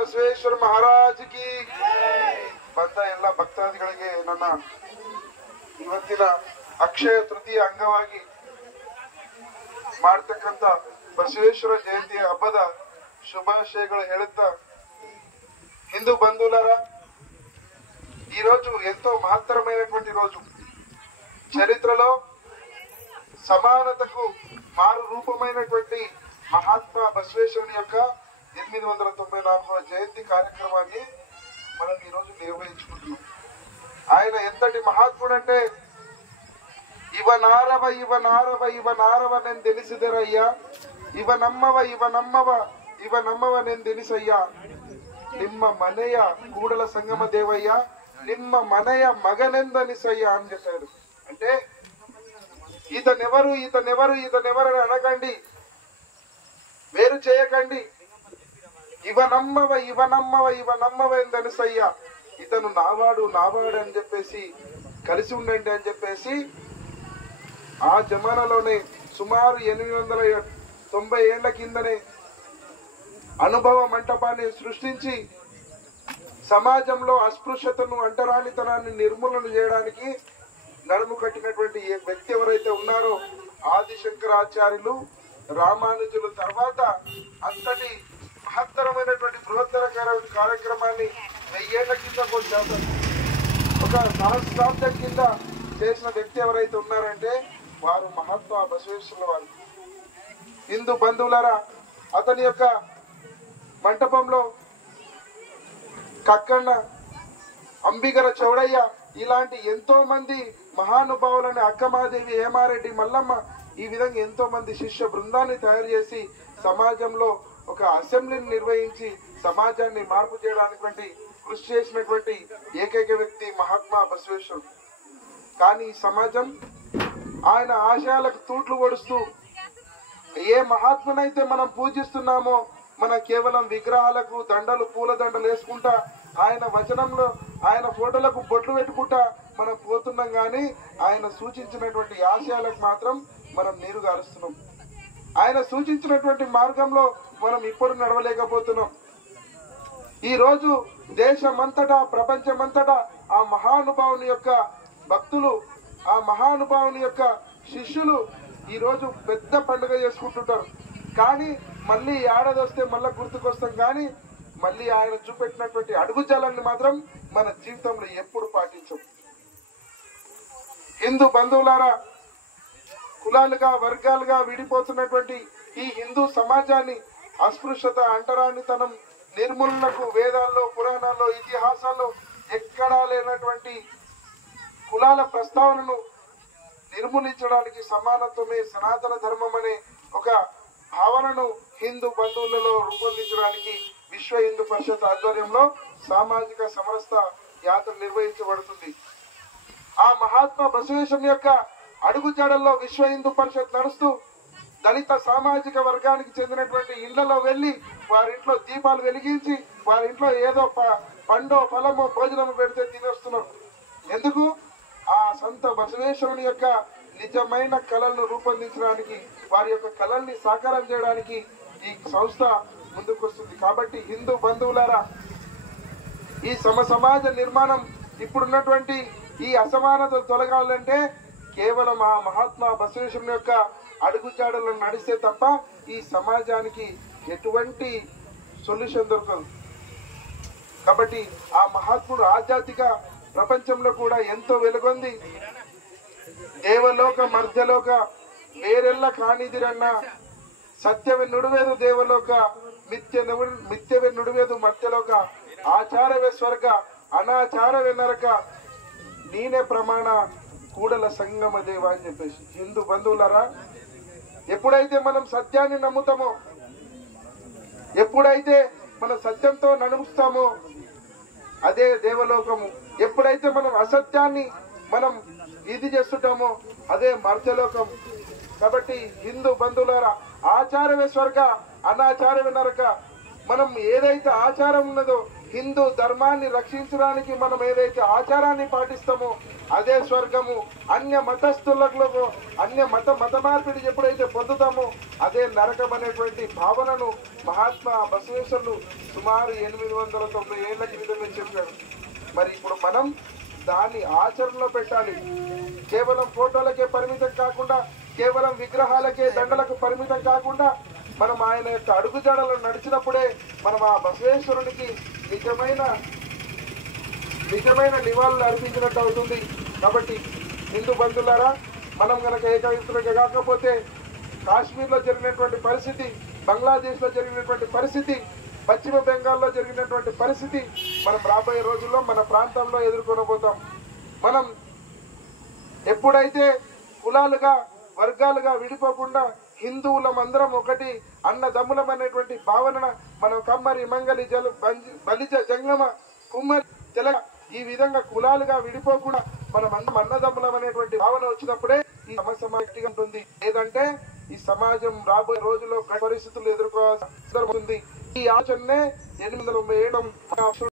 ಬಸವೇಶ್ವರ ಮಹಾರಾಜ್ ಕಿ ಬಂದ ಎಲ್ಲ ಭಕ್ತಾದಿಗಳಿಗೆ ನನ್ನ ಇವತ್ತಿನ ಅಕ್ಷಯ ತೃತೀಯ ಅಂಗವಾಗಿ ಮಾಡ್ತಕ್ಕಂತ ಬಸವೇಶ್ವರ ಜಯಂತಿ ಹಬ್ಬದ శుభాశయಗಳು ಹೇಳುತ್ತಾ హిందూ బంధువులారా ఈ రోజు ఎంతో మహత్తరమైనటువంటి రోజు చరిత్రలో సమానతకు మారు రూపమైనటువంటి మహాత్మా బసవేశ్వరుని యొక్క 894వ జయంతి కార్యక్రమాన్ని మనం ఈ రోజు నిర్వహించుకుంటున్నాం. ఆయన ఎంతటి మహాత్ముడు అంటే ಇವನಾರವ ಇವನಾರವ ಇವನಾರವ ನೆಂದೆನಿಸಿದರಯ್ಯ ಇವನಮ್ಮವ ಇವನಮ್ಮವ ಇವನಮ್ಮವನೆಂದೆನಿಸಯ್ಯ ನಿಮ್ಮ ಮನೆಯ ಕೂಡಲ సంగమ దేవయ్య ನಿಮ್ಮ మನೆయ మగనెందనిసయ్య అని చెప్పారు. అంటే ఇతనెవరు ఇతనెవరు ఇతనెవరు అనకండి, వేరు చేయకండి. ఇవనమ్మవ ఇవనమ్మవ ఇవనమ్మవ ఎందనిసయ్య ఇతను నావాడు నావాడు అని చెప్పేసి కలిసి ఉండండి అని చెప్పేసి ఆ జమానాలోనే సుమారు 890 ఏళ్ల కిందనే అనుభవ మంటపాన్ని సృష్టించి సమాజంలో అస్పృశ్యతను అంటరానితనాన్ని నిర్మూలన చేయడానికి నడుము కట్టినటువంటి ఏ వ్యక్తి ఎవరైతే ఉన్నారో ఆదిశంకరాచార్యులు రామానుజుల తర్వాత అంతటి మహత్తరమైనటువంటి బృహత్తర కార్యక్రమాన్ని 1000 ఏళ్ల కింద ఒక సహస్రాబ్దం కింద చేసిన వ్యక్తి ఎవరైతే ఉన్నారంటే వారు మహాత్మా బసవేశ్వరుల వారు. హిందూ బంధువులారా, అతని యొక్క మంటపంలో కక్కన్న, అంబిగర చౌడయ్య ఇలాంటి ఎంతో మంది మహానుభావులని, అక్కమాదేవి, హేమారెడ్డి, మల్లమ్మ ఈ విధంగా ఎంతో మంది శిష్య బృందాన్ని తయారు చేసి సమాజంలో ఒక అసెంబ్లీని నిర్వహించి సమాజాన్ని మార్పు చేయడానికి కృషి చేసినటువంటి ఏకైక వ్యక్తి మహాత్మా బసవేశ్వరుడు. కానీ సమాజం ఆయన ఆశయాలకు తూట్లు పొడుస్తూ ఏ మహాత్మునైతే మనం పూజిస్తున్నామో మన కేవలం విగ్రహాలకు దండలు పూల దండలు వేసుకుంటా ఆయన వచనంలో ఆయన ఫోటోలకు బొట్లు పెట్టుకుంటా మనం పోతున్నాం. కానీ ఆయన సూచించినటువంటి ఆశయాలకు మాత్రం మనం నీరు గారుస్తున్నాం. ఆయన సూచించినటువంటి మార్గంలో మనం ఇప్పుడు నడవలేకపోతున్నాం. ఈ రోజు దేశమంతటా ప్రపంచమంతటా ఆ మహానుభావుని యొక్క భక్తులు, ఆ మహానుభావుని యొక్క శిష్యులు ఈ రోజు పెద్ద పండుగ చేసుకుంటుంటారు. కానీ మళ్ళీ ఏడాది వస్తే మళ్ళీ గుర్తుకొస్తాం. కానీ మళ్ళీ ఆయన చూపెట్టినటువంటి అడుగుజాలన్నీ మాత్రం మన జీవితంలో ఎప్పుడు పాటించం. హిందూ బంధువులారా, కులాలుగా వర్గాలుగా విడిపోతున్నటువంటి ఈ హిందూ సమాజాన్ని అస్పృశ్యత అంటరానితనం నిర్మూలనకు వేదాల్లో, పురాణాల్లో, ఇతిహాసాల్లో ఎక్కడా లేనటువంటి కులాల ప్రస్తావనను నిర్మూలించడానికి సమానత్వమే సనాతన ధర్మం అనే ఒక భావనను హిందూ బంధువులలో రూపొందించడానికి విశ్వ హిందూ పరిషత్ ఆధ్వర్యంలో సామాజిక సమరసత యాత్ర నిర్వహించబడుతుంది. ఆ మహాత్మా బసవేశ్వరుని యొక్క అడుగుజాడల్లో విశ్వ హిందూ పరిషత్ నడుస్తూ దళిత సామాజిక వర్గానికి చెందినటువంటి ఇళ్లలో వెళ్లి వారింట్లో దీపాలు వెలిగించి వారింట్లో ఏదో పండో ఫలమో భోజనము పెడితే తినేస్తున్నారు. ఎందుకు? ఆ సంత బసవేశ్వరుని యొక్క నిజమైన కళలను రూపొందించడానికి, వారి యొక్క కళల్ని సాకారం చేయడానికి ఈ సంస్థ ముందుకు వస్తుంది. కాబట్టి హిందూ బంధువులారా, ఈ సమాజ నిర్మాణం ఇప్పుడున్నటువంటి ఈ అసమానతలు తొలగాలంటే కేవలం ఆ మహాత్మా బసవేశ్వరుని యొక్క అడుగుజాడలను నడిస్తే తప్ప ఈ సమాజానికి ఎటువంటి సొల్యూషన్ దొరకదు. కాబట్టి ఆ మహాత్ముడు ఆధ్యాత్మిక ప్రపంచంలో కూడా ఎంతో వెలుగొంది. దేవలోక మర్ధ్యలోక వేరెల్ల కానిదిరన్న సత్యవే నుడివేదు దేవలోక మిథ్యవే నుడివేదు మధ్యలోక ఆచారవే స్వర్గ అనాచారవే నరక నీనే ప్రమాణ కూడల సంగమ దేవ అని చెప్పేసి. హిందూ బంధువులారా, ఎప్పుడైతే మనం సత్యాన్ని నమ్ముతామో, ఎప్పుడైతే మన సత్యంతో నడుస్తామో అదే దేవలోకము. ఎప్పుడైతే మనం అసత్యాన్ని మనం ఇది చేస్తుంటామో అదే మర్త్యలోకం. కాబట్టి హిందూ బంధువులారా, ఆచారవే స్వర్గ అనాచారవే నరక. మనం ఏదైతే ఆచారం ఉన్నదో హిందూ ధర్మాన్ని రక్షించడానికి మనం ఏదైతే ఆచారాన్ని పాటిస్తామో అదే స్వర్గము. అన్య మతస్థులకు అన్య మత మార్పిడి ఎప్పుడైతే పొందుతామో అదే నరకం అనేటువంటి భావనను మహాత్మా బసవేశ్వరులు సుమారు 890 ఏళ్ల క్రితమే చెప్పారు. మరి ఇప్పుడు మనం దాన్ని ఆచరణలో పెట్టాలి. కేవలం ఫోటోలకే పరిమితం కాకుండా, కేవలం విగ్రహాలకే దండలకు పరిమితం కాకుండా, మనం ఆయన యొక్క అడుగుజాడలు నడిచినప్పుడే మనం ఆ బసవేశ్వరునికి నిజమైన నివాళులు అర్పించినట్టు అవుతుంది. కాబట్టి హిందూ బంధువులారా, మనం గనక ఏకవిస్తులుగా కాకపోతే కాశ్మీర్లో జరిగినటువంటి పరిస్థితి, బంగ్లాదేశ్లో జరిగినటువంటి పరిస్థితి, పశ్చిమ బెంగాల్లో జరిగినటువంటి పరిస్థితి మనం రాబోయే రోజుల్లో మన ప్రాంతంలో ఎదుర్కొనబోతాం. మనం ఎప్పుడైతే కులాలుగా వర్గాలుగా విడిపోకుండా హిందువులమందరం ఒకటి అన్నదమ్ములం అనేటువంటి భావన మనం కమ్మరి, మంగలి, బలిజ, జంగమ, కుమ్మరి, తెలగ ఈ విధంగా కులాలుగా విడిపోకుండా మనం అన్నదమ్ములం అనేటువంటి భావన వచ్చినప్పుడే ఈ సమస్య గట్టిగా ఉంటుంది. లేదంటే ఈ సమాజం రాబోయే రోజుల్లో పరిస్థితులు ఎదుర్కోవాల్సి వస్తుంది. ఈ ఆలోచననే 897